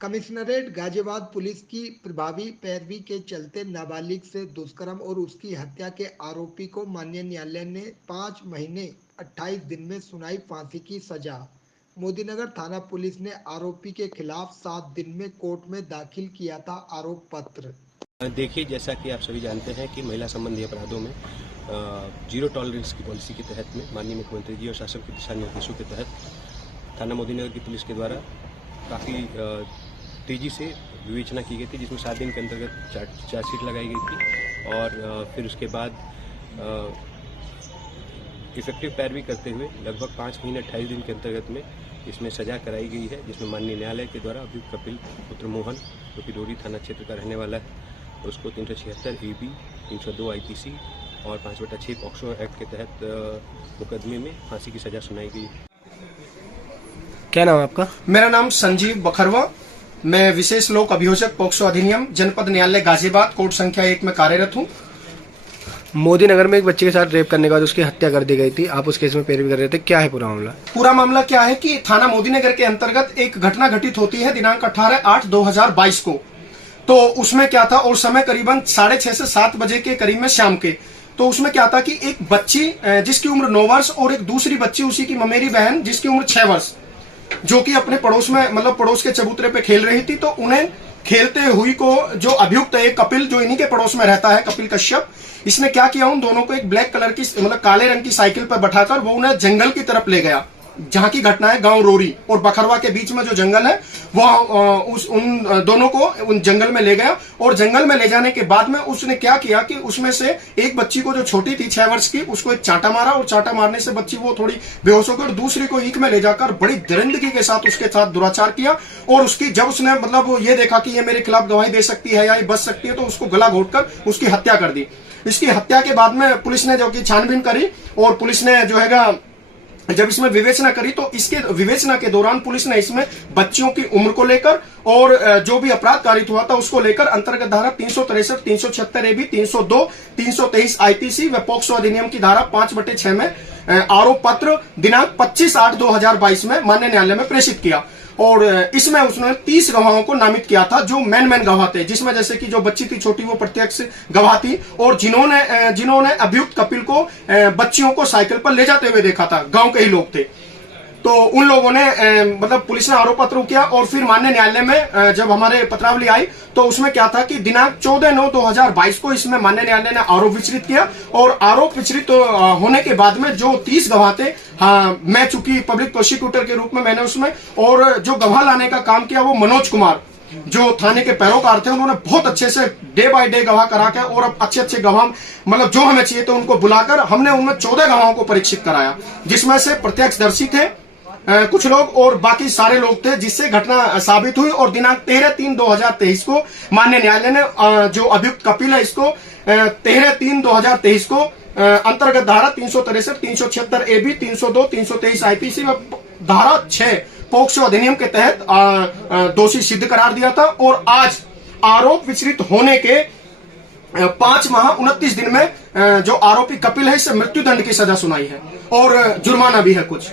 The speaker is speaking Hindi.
कमिश्नरेट गाजियाबाद पुलिस की प्रभावी पैरवी के चलते नाबालिग से दुष्कर्म और उसकी हत्या के आरोपी को माननीय न्यायालय ने 5 महीने 28 दिन में सुनाई फांसी की सजा। मोदीनगर थाना पुलिस ने आरोपी के खिलाफ 7 दिन में कोर्ट में दाखिल किया था आरोप पत्र। देखिए, जैसा कि आप सभी जानते हैं कि महिला संबंधी अपराधों में जीरो टॉलरेंस की पॉलिसी के तहत में माननीय मुख्यमंत्री जी और शासन के दिशा निर्देशों के तहत थाना मोदीनगर की पुलिस के द्वारा काफ़ी तेज़ी से विवेचना की गई थी, जिसमें 7 दिन के अंतर्गत चार्जशीट लगाई गई थी और फिर उसके बाद इफेक्टिव पैरवी करते हुए लगभग 5 महीने 28 दिन के अंतर्गत में इसमें सजा कराई गई है, जिसमें माननीय न्यायालय के द्वारा अभियुक्त कपिल पुत्र मोहन, जो कि डोरी थाना क्षेत्र का रहने वाला है, उसको 376 AB 302 IPC और 5/6 पॉक्सो एक्ट के तहत मुकदमे में फांसी की सजा सुनाई गई। क्या नाम है आपका? मेरा नाम संजीव बखरवा। मैं विशेष लोक अभियोजक पॉक्सो अधिनियम जनपद न्यायालय गाजियाबाद कोर्ट संख्या 1 में कार्यरत हूँ। मोदी नगर में एक बच्चे के साथ रेप करने के बाद उसकी हत्या कर दी गई थी, आप उस केस में पैरवी कर रहे थे, क्या है पूरा मामला? पूरा मामला क्या है कि थाना मोदीनगर के अंतर्गत एक घटना घटित होती है दिनांक 18/8/2022 को। तो उसमें क्या था, और समय करीबन 6:30 से 7 बजे के करीब में शाम के। तो उसमें क्या था कि एक बच्ची जिसकी उम्र 9 वर्ष और एक दूसरी बच्ची उसी की ममेरी बहन जिसकी उम्र 6 वर्ष, जो कि अपने पड़ोस में मतलब पड़ोस के चबूतरे पे खेल रही थी। तो उन्हें खेलते हुई को जो अभियुक्त है कपिल, जो इन्हीं के पड़ोस में रहता है, कपिल कश्यप, इसने क्या किया, उन दोनों को एक ब्लैक कलर की मतलब काले रंग की साइकिल पर बैठाकर वो उन्हें जंगल की तरफ ले गया, जहां की घटना है गांव रोरी और बखरवा के बीच में जो जंगल है वह उन दोनों को उन जंगल में ले गया। और जंगल में ले जाने के बाद में उसने क्या किया कि उसमें से एक बच्ची को जो छोटी थी 6 वर्ष की, उसको एक चांटा मारा और चांटा मारने से बच्ची वो थोड़ी बेहोश हो गई और दूसरी को ईंख में ले जाकर बड़ी दरिंदगी के साथ उसके साथ दुराचार किया। और उसकी जब उसने मतलब ये देखा कि ये मेरे खिलाफ गवाही दे सकती है या ये बच सकती है, तो उसको गला घोटकर उसकी हत्या कर दी। इसकी हत्या के बाद में पुलिस ने जो कि छानबीन करी और पुलिस ने जो है जब इसमें विवेचना करी, तो इसके विवेचना के दौरान पुलिस ने इसमें बच्चियों की उम्र को लेकर और जो भी अपराध कारित हुआ था उसको लेकर अंतर्गत धारा 363, 376 AB, 302, 323 IPC व पॉक्सो अधिनियम की धारा 5/6 में आरोप पत्र दिनांक 25/8/2022 में माननीय न्यायालय में प्रेषित किया। और इसमें उसने 30 गवाहों को नामित किया था, जो मेन गवाह थे, जिसमें जैसे कि जो बच्ची थी छोटी वो प्रत्यक्ष गवाह थी, और जिन्होंने अभियुक्त कपिल को बच्चियों को साइकिल पर ले जाते हुए देखा था, गांव के ही लोग थे। तो उन लोगों ने मतलब पुलिस ने आरोप पत्र किया और फिर माननीय न्यायालय में जब हमारे पत्रावली आई तो उसमें क्या था कि दिनांक 14/9/2022 को इसमें माननीय न्यायालय ने आरोप विचलित किया। और आरोप विचलित होने के बाद में जो 30 गवाह थे, हाँ, मैं चूंकि पब्लिक प्रोसिक्यूटर के रूप में मैंने उसमें और जो गवाह लाने का काम किया वो मनोज कुमार, जो थाने के पैरोकार थे, उन्होंने बहुत अच्छे से डे बाय डे गवाह करा के और अच्छे गवाह मतलब जो हमें चाहिए तो उनको बुलाकर हमने उनमें 14 गवाहों को परीक्षित कराया, जिसमें से प्रत्यक्षदर्शी थे कुछ लोग और बाकी सारे लोग थे, जिससे घटना साबित हुई। और दिनांक 13/3/2023 को माननीय न्यायालय ने जो अभियुक्त कपिल है इसको 13/3/2023 को अंतर्गत धारा 363, 376 AB, 302, 323 IPC व धारा 6 पॉक्सो अधिनियम के तहत दोषी सिद्ध करार दिया था। और आज आरोप विचलित होने के 5 माह 29 दिन में जो आरोपी कपिल है इसे मृत्युदंड की सजा सुनाई है और जुर्माना भी है कुछ।